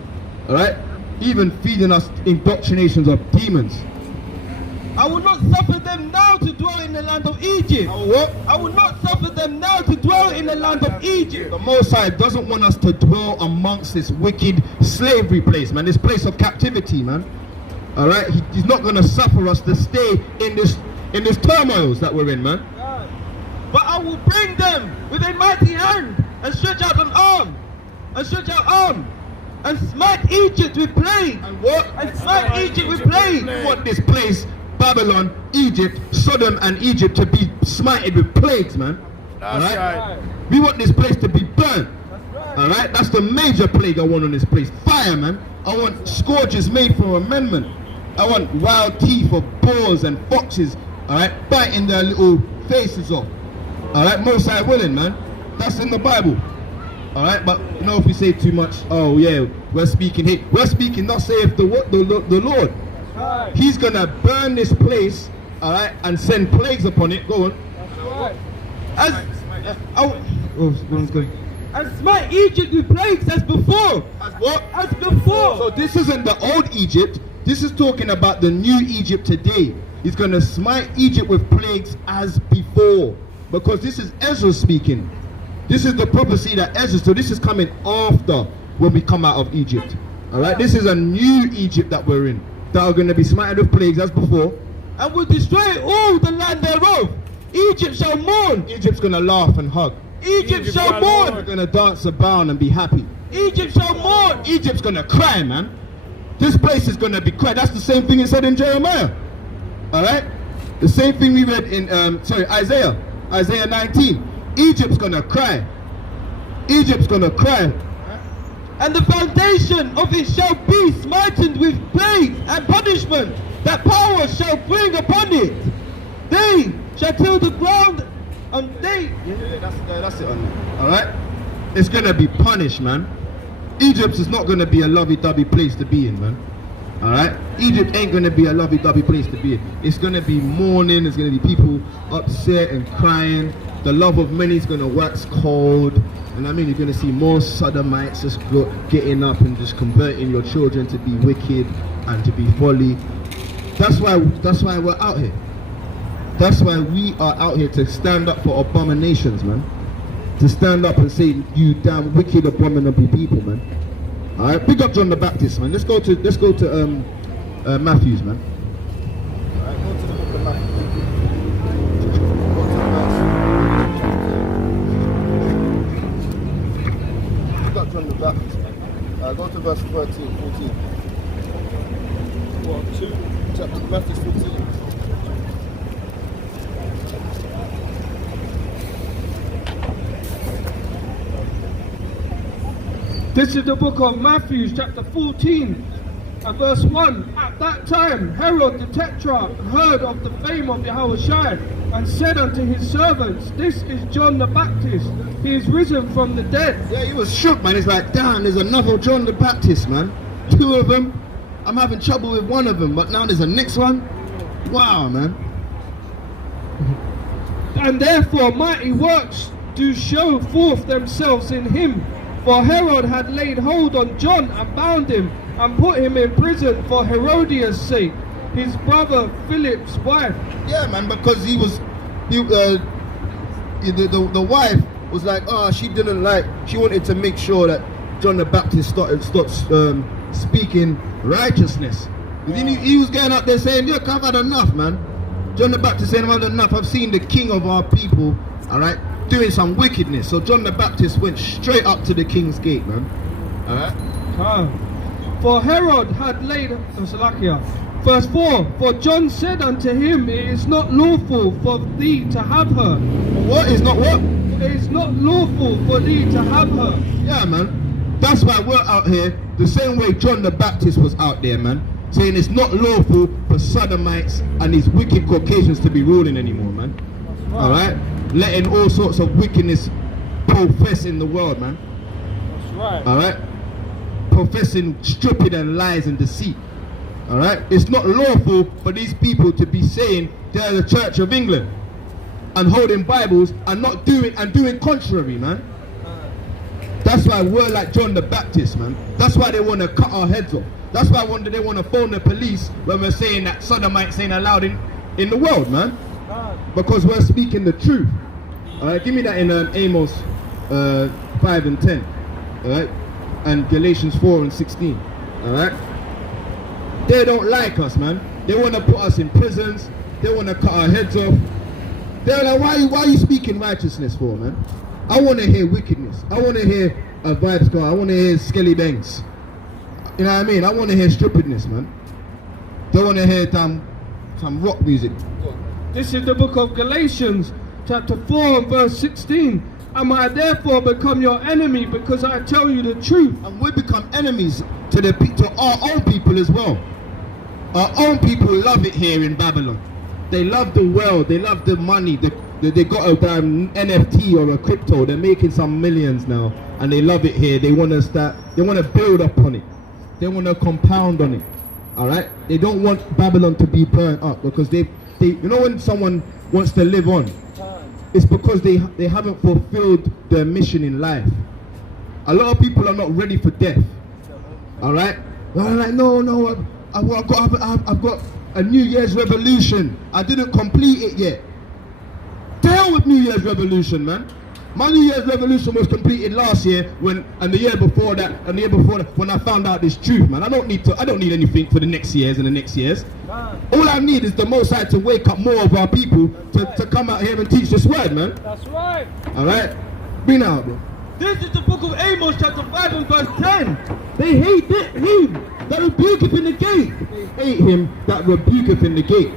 Alright? Even feeding us indoctrinations of demons. I will not suffer them now to dwell in the land of Egypt. What? I will not suffer them now to dwell in the land of Egypt. The Most High doesn't want us to dwell amongst this wicked slavery place, man. This place of captivity, man. Alright? He's not going to suffer us to stay in this turmoils that we're in, man. But I will bring them with a mighty hand and stretch out arm, and smite Egypt with plague. And what? And smite Egypt with plague. We want this place, Babylon, Egypt, Sodom and Egypt, to be smited with plagues, man. That's right. We want this place to be burnt. Alright? That's the major plague I want on this place. Fire, man. I want scourges made for amendment. I want wild teeth of boars and foxes, alright, biting their little faces off. Alright, Most High willing, man. That's in the Bible. Alright, but you know, if we say too much, oh yeah, we're speaking here. We're speaking, not saith the Lord. Right. He's gonna burn this place, alright, and send plagues upon it. Go on. That's right. And smite Egypt with plagues as before. As what? As before. So this isn't the old Egypt. This is talking about the new Egypt today. He's gonna smite Egypt with plagues as before. Because this is Ezra speaking. This is the prophecy that Ezra, so this is coming after when we come out of Egypt. Alright, this is a new Egypt that we're in. That are going to be smited with plagues as before. And will destroy all the land thereof. Egypt shall mourn. Egypt's going to laugh and hug. Egypt shall We're mourn. going to dance abound and be happy. Egypt shall mourn. Egypt's going to cry, man. This place is going to be cry. That's the same thing it said in Jeremiah. Alright? The same thing we read in, Isaiah 19. Egypt's gonna cry. Egypt's gonna cry. And the foundation of it shall be smitten with plagues and punishment, that power shall bring upon it. They shall till the ground, and they... That's it on there. Alright? It's gonna be punished, man. Egypt is not gonna be a lovey-dovey place to be in, man. Alright? Egypt ain't gonna be a lovey-dovey place to be in. It's gonna be mourning, there's gonna be people upset and crying. The love of many is gonna wax cold. And I mean, you're gonna see more sodomites just getting up and just converting your children to be wicked and to be folly. That's why we're out here. That's why we are out here, to stand up for abominations, man. To stand up and say, you damn wicked, abominable people, man. Alright, big up John the Baptist, man. Let's go to Matthews, man. Alright, go to the book of Matthew. Big up John the Baptist, man. Go to verse 13, 14. What, 2? Chapter Matthew 14. This is the book of Matthew, chapter 14, and verse 1. At that time, Herod the Tetrarch heard of the fame of Yahushua, and said unto his servants, this is John the Baptist. He is risen from the dead. Yeah, he was shook, man. He's like, damn, there's another John the Baptist, man. 2 of them. I'm having trouble with one of them, but now there's a next one. Wow, man. And therefore mighty works do show forth themselves in him. For Herod had laid hold on John and bound him and put him in prison for Herodias' sake, his brother Philip's wife. Yeah, man, because the wife was like, she wanted to make sure that John the Baptist stopped speaking righteousness. He was going out there saying, look, I've had enough, man. John the Baptist saying, I've had enough. I've seen the king of our people, all right, doing some wickedness. So John the Baptist went straight up to the king's gate, man. All right. For Herod had laid, verse 4, for John said unto him, it is not lawful for thee to have her. What is not what? It is not lawful for thee to have her. Yeah, man. That's why we're out here the same way John the Baptist was out there, man. Saying it's not lawful for Sodomites and these wicked Caucasians to be ruling anymore, man. Right. Alright? Letting all sorts of wickedness profess in the world, man. That's right. Alright? Professing stupid and lies and deceit. Alright? It's not lawful for these people to be saying they're the Church of England and holding Bibles and not doing contrary, man. That's why we're like John the Baptist, man. That's why they want to cut our heads off. That's why they want to phone the police when we're saying that sodomites ain't allowed in the world, man. Because we're speaking the truth. Alright, give me that in Amos 5 and 10. Alright? And Galatians 4 and 16. Alright? They don't like us, man. They want to put us in prisons. They want to cut our heads off. They're like, why are you speaking righteousness for, man? I want to hear wickedness. I want to hear a vibes go. I want to hear skelly bangs. You know what I mean? I want to hear stupidness, man. Don't want to hear some rock music. This is the book of Galatians, chapter 4, verse 16. Am I therefore become your enemy because I tell you the truth? And we become enemies to our own people as well. Our own people love it here in Babylon. They love the world. They love the money. They got a damn NFT or a crypto. They're making some millions now, and they love it here. They want to start. They want to build up on it. They want to compound on it. All right. They don't want Babylon to be burnt up because they you know when someone wants to live on, it's because they haven't fulfilled their mission in life. A lot of people are not ready for death. All right. They're like, no, I've got a New Year's revolution. I didn't complete it yet. To hell with New Year's revolution, man. My New Year's revolution was completed last year and the year before that when I found out this truth, man. I don't need anything for the next years and the next years. All I need is the Most High to wake up more of our people to come out here and teach this word, man. That's right. Alright? Bring it out, bro. This is the book of Amos, chapter 5 and verse 10. They hate him that rebuketh in the gate. They hate him that rebuketh in the gate.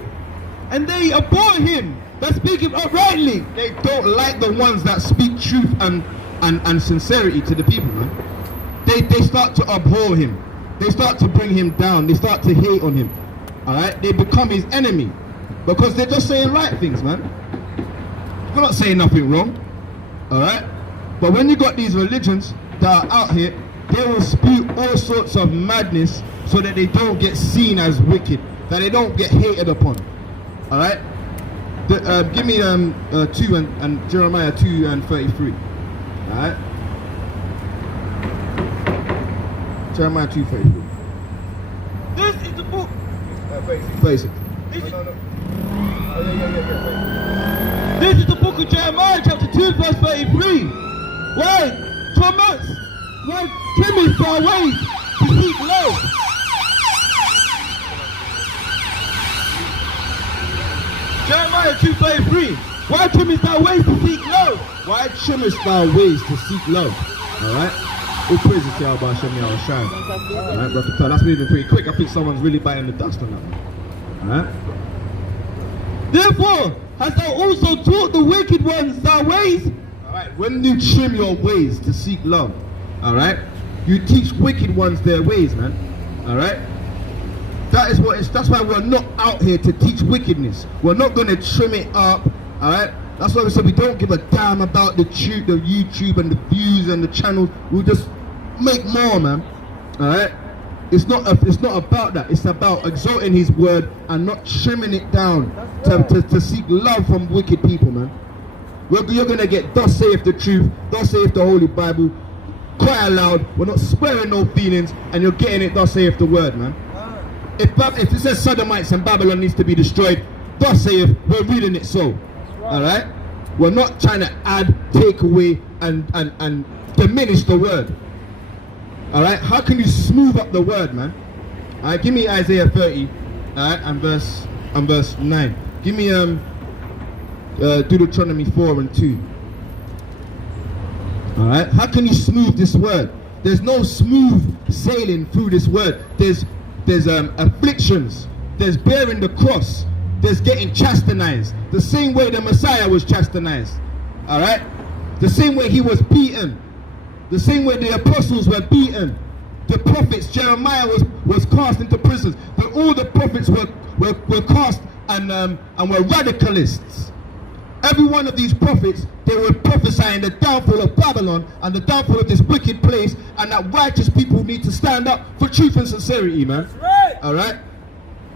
And they abhor him that speaketh uprightly. They don't like the ones that speak truth and sincerity to the people, man. They start to abhor him. They start to bring him down. They start to hate on him. Alright? They become his enemy. Because they're just saying right things, man. We're not saying nothing wrong. Alright? But when you got these religions that are out here, they will spew all sorts of madness so that they don't get seen as wicked, that they don't get hated upon. Alright? Give me 2 and Jeremiah 2 and 33. Alright? Jeremiah 2, 33. This is the book. 36. This is the book of Jeremiah, chapter 2, verse 33. Why trimmest thy ways to seek low? Jeremiah 2:33. Why trimmest thy ways to seek low? Why trimmest thou ways to seek low? Alright? All praises to Yahweh Hashem Yahweh Shai. Alright, brother, that's moving pretty quick. I think someone's really biting the dust on that one. Alright? Therefore, hast thou also taught the wicked ones thy ways? Alright, when you trim your ways to seek love, alright, you teach wicked ones their ways, man. Alright? That's why we're not out here to teach wickedness. We're not gonna trim it up, alright? That's why we said we don't give a damn about the YouTube and the views and the channels. We'll just make more, man. Alright? It's not about that. It's about exalting his word and not trimming it down to seek love from wicked people, man. You're going to get thus saith the truth, thus saith the Holy Bible, cry aloud, we're not sparing no feelings, and you're getting it thus saith the word, man. If it says Sodomites and Babylon needs to be destroyed, thus saith, we're reading it so. Alright? We're not trying to add, take away, and diminish the word. Alright? How can you smooth up the word, man? Alright, give me Isaiah 30, alright, and verse 9. Give me Deuteronomy 4 and 2. Alright? How can you smooth this word? There's no smooth sailing through this word. There's afflictions. There's bearing the cross. There's getting chastised. The same way the Messiah was chastised. Alright? The same way he was beaten. The same way the apostles were beaten. The prophets, Jeremiah was cast into prisons. But all the prophets were cast and were radicalists. Every one of these prophets, they were prophesying the downfall of Babylon and the downfall of this wicked place, and that righteous people need to stand up for truth and sincerity, man. That's right. All right?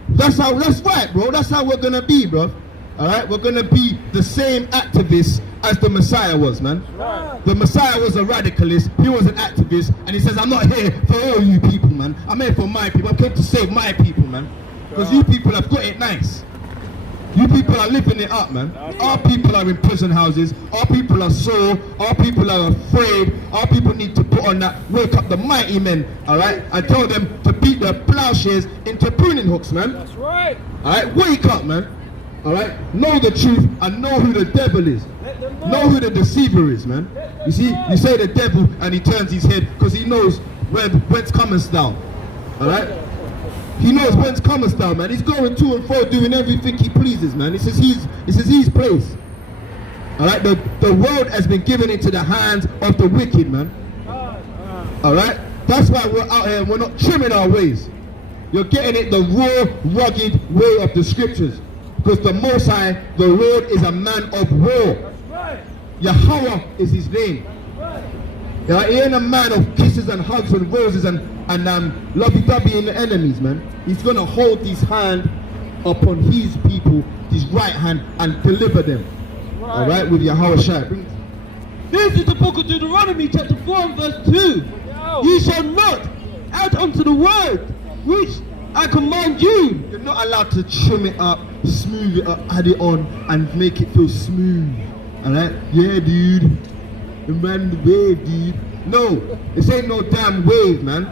That's right, bro. That's how we're going to be, bro. All right? We're going to be the same activists as the Messiah was, man. Right. The Messiah was a radicalist. He was an activist. And he says, I'm not here for all you people, man. I'm here for my people. I came to save my people, man. Because you people have got it nice. You people are living it up, man. Our people are in prison houses. Our people are sore. Our people are afraid. Our people need to put on that wake up the mighty men, all right? And tell them to beat their plowshares into pruning hooks, man. That's right. All right, wake up, man. All right, know the truth and know who the devil is. Know who the deceiver is, man. You see, you say the devil and he turns his head because he knows whence comest thou. All right. He knows whence comest thou, man. He's going to and fro doing everything he pleases, man. He says his place. All right, the world has been given into the hands of the wicked, man. All right, that's why we're out here. We're not trimming our ways. You're getting it the raw, rugged way of the scriptures, because the Most High, the Lord, is a man of war. Yahweh is his name. Yeah, he ain't a man of kisses and hugs and roses and lovey-dovey in the enemies, man. He's going to hold his hand upon his people, his right hand, and deliver them. All right, with Yahweh Shai. This is the book of Deuteronomy chapter 4 and verse 2. You shall not add unto the word which I command you. You're not allowed to trim it up, smooth it up, add it on, and make it feel smooth. All right? Yeah, dude. The man, the wave, dude. No, this ain't no damn wave, man.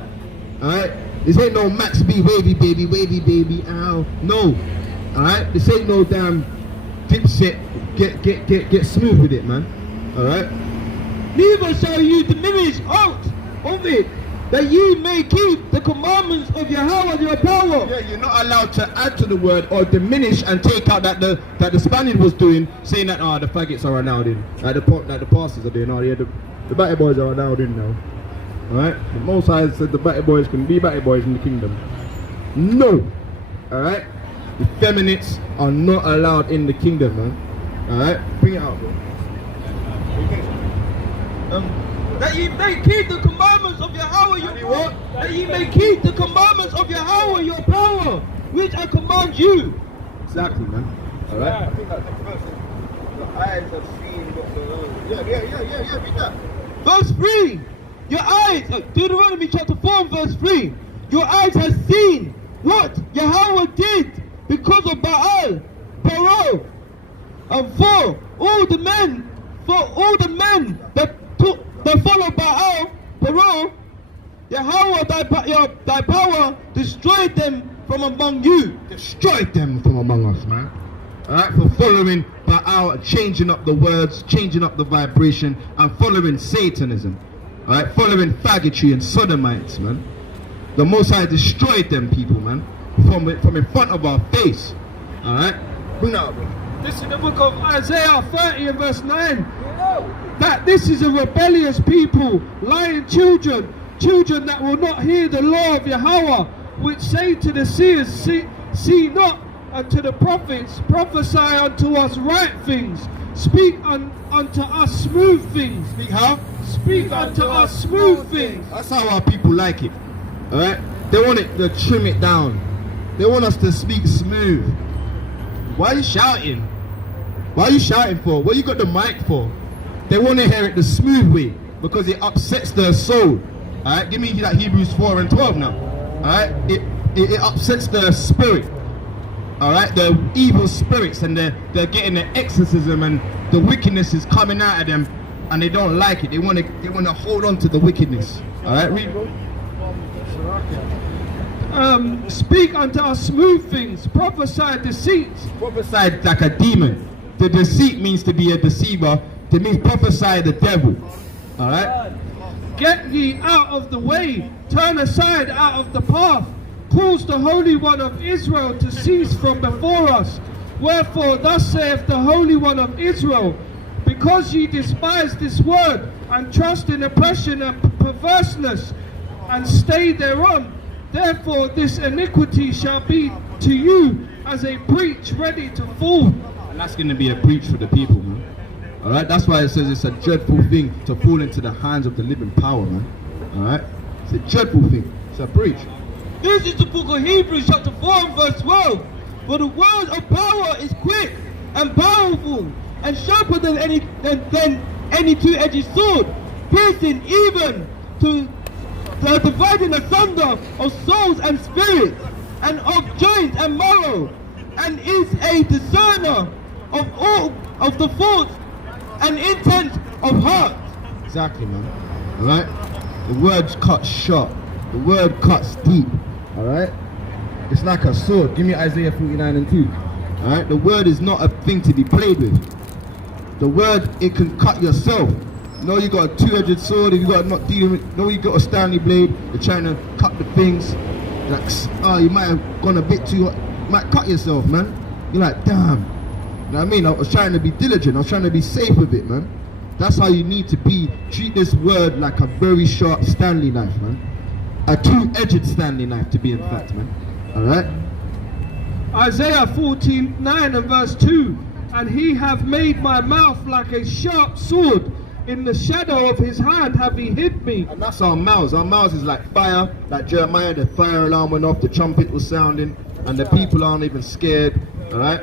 Alright? This ain't no Max B wavy baby, ow. No. Alright? This ain't no damn dipset. Get smooth with it, man. Alright? Neither shall you diminish out of it, that ye may keep the commandments of Yahweh your power. Yeah, you're not allowed to add to the word or diminish and take out that the Spaniard was doing, saying that the faggots are now doing, like the pastors are doing. The batty boys are now doing now. Alright? The Most High said the batty boys can be batty boys in the kingdom. No. Alright? The feminists are not allowed in the kingdom, man. Alright? Bring it out, bro. That ye may keep the commandments of Yahweh your power. That ye may keep the commandments of Yahweh your power, which I command you. Exactly, man. Alright? I think that's the first thing. The eyes have seen what the... Yeah, read that. Verse 3. Your eyes, Deuteronomy chapter 4 and verse 3. Your eyes have seen what Yahweh did because of Baal, Peor, and for all the men that followed Baal, Peor, Yahweh thy power destroyed them from among you. Destroyed them from among us, man. Alright, for following Baal, changing up the words, changing up the vibration, and following Satanism. Alright, following faggotry and sodomites, man. The Most High destroyed them people, man, from in front of our face. Alright, bring that up, bro. This is the book of Isaiah 30 and verse 9. That this is a rebellious people, lying children that will not hear the law of Yahweh, which say to the seers, see not, and to the prophets, prophesy unto us right things, speak unto us smooth things. Speak how? Speak unto us smooth things. That's how our people like it. Alright? They want it to trim it down. They want us to speak smooth. Why are you shouting? Why are you shouting for? What you got the mic for? They want to hear it the smooth way because it upsets their soul. Alright, give me that Hebrews 4 and 12 now. Alright, it upsets their spirit. Alright, the evil spirits, and they're getting the exorcism, and the wickedness is coming out of them, and they don't like it. They want to hold on to the wickedness. Alright, read, bro. Speak unto us smooth things, prophesy deceit. Prophesy like a demon. The deceit means to be a deceiver. It means prophesy the devil. Alright? Get ye out of the way, turn aside out of the path, cause the Holy One of Israel to cease from before us. Wherefore thus saith the Holy One of Israel, because ye despise this word, and trust in oppression and perverseness, and stay thereon, therefore this iniquity shall be to you as a breach ready to fall. And that's going to be a breach for the people, man. Alright, that's why it says it's a dreadful thing to fall into the hands of the living power, man. Alright? It's a dreadful thing. It's a breach. This is the book of Hebrews chapter 4 and verse 12. For the word of power is quick and powerful and sharper than any two-edged sword, piercing even to the dividing asunder of souls and spirits, and of joints and marrow, and is a discerner of all of the thoughts and intent of heart. Exactly, man. Alright? The word cuts sharp. The word cuts deep. Alright? It's like a sword. Give me Isaiah 49 and 2. Alright? The word is not a thing to be played with. The word, it can cut yourself. No, you got a two-edged sword, and you got not dealing with, no, you got a Stanley blade, you're trying to cut the things. Like, oh, you might have gone a bit too, you might cut yourself, man. You're like, damn. You know what I mean? I was trying to be diligent, I was trying to be safe with it, man. That's how you need to be. Treat this word like a very sharp Stanley knife, man. A two-edged Stanley knife, to be in fact, man. Alright? Isaiah 49 and verse 2. And he hath made my mouth like a sharp sword. In the shadow of his hand have he hid me. And that's our mouths. Our mouths is like fire. Like Jeremiah, the fire alarm went off, the trumpet was sounding, and the people aren't even scared. Alright?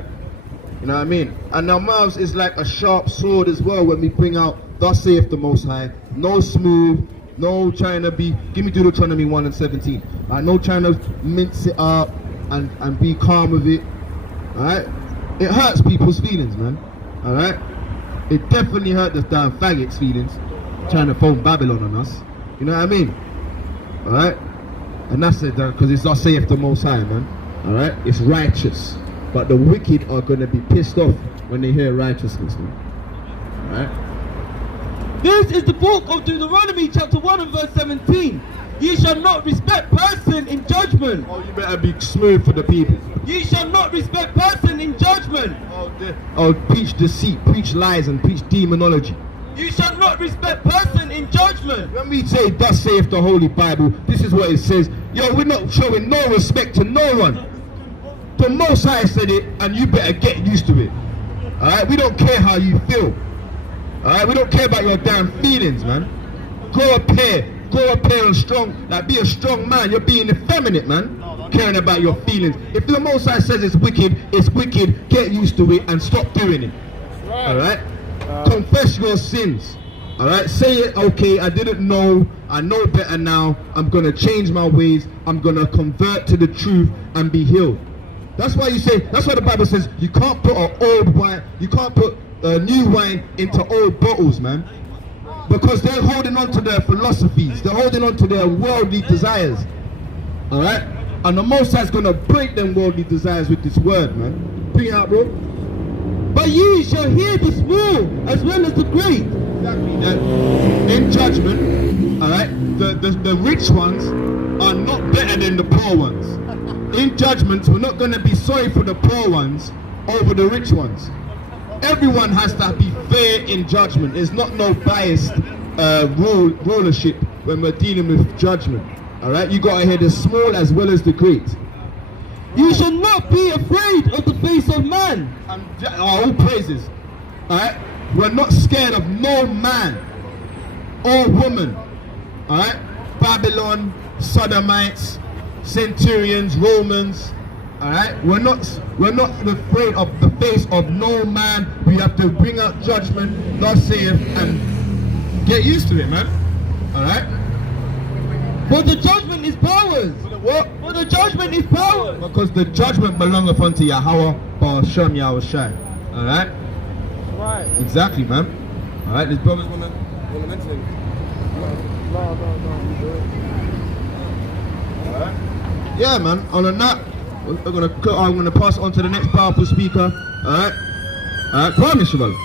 You know what I mean? And our mouths is like a sharp sword as well when we bring out, thus saith the Most High. No smooth, no trying to be, give me Deuteronomy 1 and 17. Like, no trying to mince it up and be calm with it. Alright? It hurts people's feelings, man. Alright? It definitely hurt the damn faggots' feelings, trying to phone Babylon on us. You know what I mean? Alright? And that's it, because it's thus saith the Most High, man. Alright? It's righteous. But the wicked are going to be pissed off when they hear righteousness, man. Alright? This is the book of Deuteronomy chapter 1 and verse 17. Ye shall not respect person in judgment. Oh, you better be smooth for the people. Ye shall not respect person in judgment. Oh, preach deceit, preach lies, and preach demonology. You shall not respect person in judgment. When we say, thus saith the Holy Bible, this is what it says. Yo, we're not showing no respect to no one. The Most High said it, and you better get used to it. Alright? We don't care how you feel. Alright? We don't care about your damn feelings, man. Grow up here and strong. Like, be a strong man. You're being effeminate, man. Caring about your feelings. If the Most High says it's wicked, get used to it and stop doing it. Alright? Confess your sins. Alright? Say it, okay, I didn't know, I know better now, I'm gonna change my ways, I'm gonna convert to the truth and be healed. That's why the Bible says you can't put new wine into old bottles, man. Because they're holding on to their philosophies, they're holding on to their worldly desires. Alright? And the Most High is going to break them worldly desires with this word, man. Bring it out, bro. But ye shall hear the small as well as the great. Exactly. In judgment, alright, the rich ones are not better than the poor ones. In judgment, we're not going to be sorry for the poor ones over the rich ones. Everyone has to be fair in judgment. There's not no biased rulership when we're dealing with judgment. Alright, you gotta hear the small as well as the great. You shall not be afraid of the face of man. All praises. Alright, we're not scared of no man or woman. Alright, Babylon, Sodomites, centurions, Romans. Alright? We're not afraid of the face of no man. We have to bring out judgment, not saith, and get used to it, man. Alright? For the judgment is powers. What? For the judgment is powers. Because the judgment belongeth unto Yahweh, Ba'ashem Yahushai. Alright? Right. Exactly, man. Alright, these brothers wanna mention it. No. Alright? Yeah, man. On that, I'm gonna pass on to the next powerful speaker. Alright? Alright, promise you, brother.